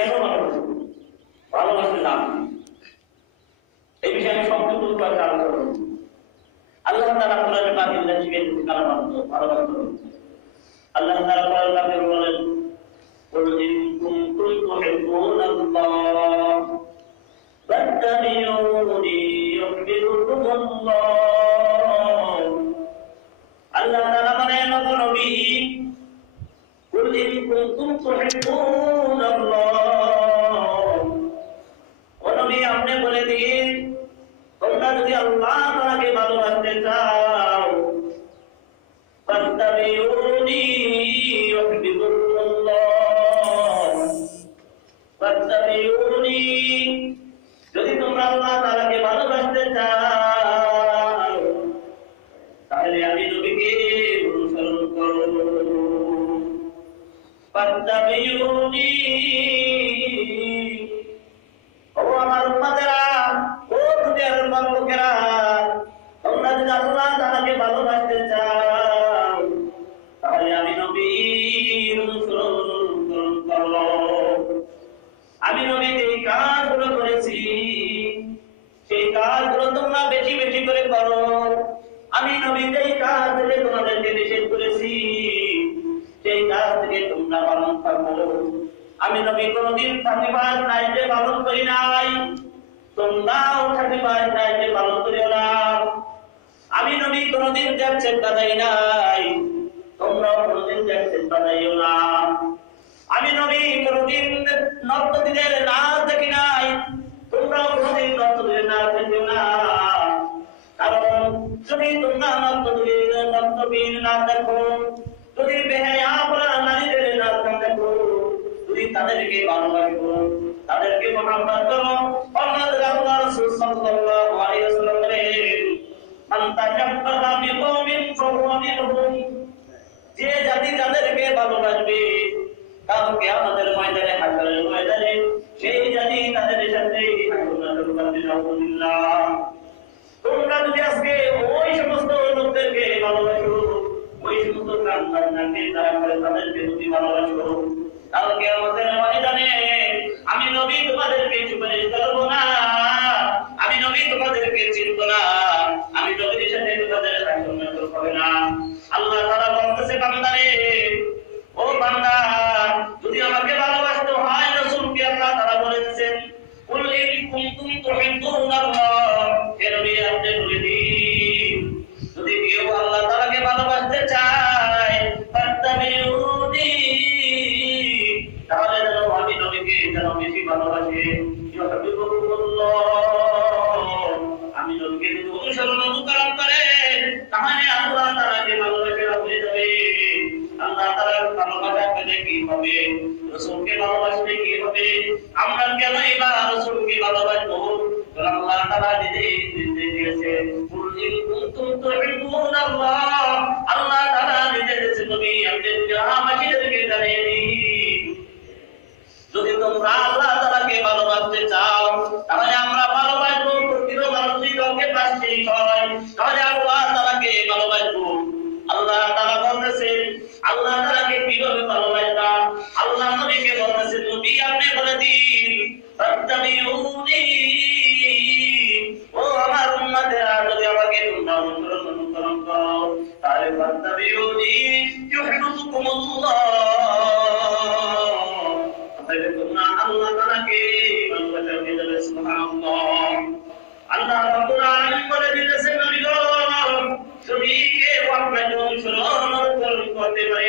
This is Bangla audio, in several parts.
কেন ভালোবাসে? ভালোবাসে না এই বিষয়ে আমি সংক্ষিপ্ত করে আলোচনা করব। আল্লাহ তাআলা কোরআনে পাকে শিখিয়ে দিয়েছেন ভালোবাসা। আল্লাহ তাআলা কোরআনে পাকে বলেন, قل إن كنتم تحبون الله فاتبعوني يحببكم الله। আল্লাহ তাআলা বলেন, নবী, قل إن كنتم تحبون الله, ও নবী আপনি বলে দিন, তোমরা যদি আল্লাহ তাআলাকে ভালোবাসতে চাও, ফাত্তাবিউনি ইউহিব্বুকুমুল্লাহ, ফাত্তাবিউনি, যদি তোমরা আল্লাহ তাআলাকে ভালোবাসতে চাও তাহলে আমি নবীকে অনুসরণ করো। ফাত্তাবিউনি, ও আমার উম্মতেরা, ও দুনিয়ার লোকেরা, তোমরা যদি আল্লাহ তাআলাকে ভালোবাসতে চাও তাহলে আমি নবীর অনুসরণ করো। আমি নবী যে কাজগুলো করেছি সেই কাজগুলো তোমরা বেশি বেশি করে করো। আমি নবী যে কাজ থেকে তোমাদেরকে নিষেধ করেছি সেই কাজ থেকে তোমরা পালন করো। আমি নবী কোনদিন ফাঁকিবাজ নাই যে পালন করি নাই, তোমরাও ফাঁকিবাজ নাই যে পালন করিও না। আমি নবী কোনদিন যাচ্ছেন বাধাই নাই, তোমরাও কোনদিন যাচ্ছেন বাধাইও না। আমি নবী কোনদিন নর্তকীদের নাচ দেখি নাই, তোমরাও কোনদিন নর্তকীদের নাচ দেখিও না। কারণ যদি তোমরা নর্তকীর নাচ দেখো, যদি বেহায়া পরা নারীদের নাচ দেখো, যদি তাদেরকে ভালোবাসো, তাদেরকে মহব্বত করো, আল্লাহ রাসূল সাল্লাল্লাহু আলাইহি ওয়াসাল্লাম বলেন, মান তাশাব্বাহা বিকওমিন ফাহুয়া মিনহুম, যে জাতি তাদেরকে ভালোবাসবে কাল কিয়ামতের ময়দানে, হাসরের ময়দানে সেই জাতি তাদের সাথে আলহামদুলিল্লাহ। তোমরা যদি আজকে ওই সমস্ত লোকদেরকে ভালোবাসো, ওই সমস্ত কান্নাকে তারা করে তাদেরকে যদি ভালোবাসো, কাল কিয়ামতের ময়দানে আমি নবী তোমাদেরকে সুপারিশ করব না, আমি নবী তোমাদেরকে চিনব না, আমি নবীর সাথে তোমাদের সাক্ষাৎ হবে না। আল্লাহ তাআলা বলতেছে, বান্দারে, ও বান্দা, যদি আমাকে ভালোবাসতে হয়, রাসূলকে আল্লাহ তাআলা বলেছেন, কুল ইন কুনতুম তুহিব্বুনাল্লাহ, হে নবী আপনি বলে দিন, যদি কেউ আল্লাহ তাআলাকে ভালোবাসতে চায়, ফাত্তাবিউনি, তাহলে যেন আমি নবীকে যেন বেশি ভালোবাসে, ইউহিব্বুকুমুল্লাহ, আমি নবীকে যদি অনুসরণ অনুকরণ করে তাহলে আল্লাহ তাআলাকে ভালোবাসা হয়ে যাবে। আল্লাহ তাআলার ভালোবাসা পেলে কি হবে, রাসূলকে ভালোবাসলে কি হবে? আমরা কেন এবার রাসূলকে ভালোবাসবো? আল্লাহ তাআলা নিজেই নির্দেশ দিয়েছেন, কুল ইন কুনতুম তুহিব্বুনাল্লাহ, আল্লাহ তাআলা নিজে বলেছেন, নবী আপনি জাহাবাসীদেরকে জানিয়ে দিন, যদি তোমরা আল্লাহ তাআলাকে ভালোবাসতে চাও তাহলে আমরা ভালোবাসবো, প্রতিটা মানুষই কাউকে পাশে হয়, তাহলে আল্লাহ তাআলাকে ভালোবাসবো। আল্লাহ তাআলা বলতেছেন, আল্লাহ তাআলাকে কিভাবে ভালোবাসবা? আল্লাহ নবীকে বলতেছেন, নবী আপনি বলে দিন, ফাত্তাবিউনি, ও আমার উম্মতেরা, যদি আমাকে তোমরা অনুসরণ করো তাহলে ফাত্তাবিউনি ইউহিব্বুকুমুল্লাহ, তাহলে তোমরা আল্লাহ তাআলাকে ভালোবাসা হয়ে যাবে। সুবহানাল্লাহ। আল্লাহ রাব্বুল আলামিন বলে দিতেছেন, নবী গো, যদি কেউ আপনাকে অনুসরণ করতে পারে,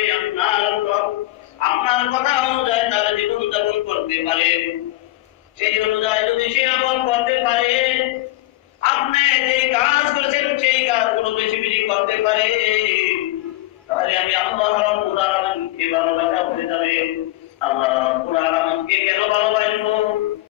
আপনার কথা অনুযায়ী তার জীবন যাপন করতে পারে, সেই অনুযায়ী যদি সে আমল করতে পারে, আপনি যে কাজ করেছেন সেই কাজগুলো বেশি বেশি করতে পারে, তাহলে আমি আল্লাহ রাব্বুল আলামিনকে ভালোবাসা হয়ে যাবে। আল্লাহ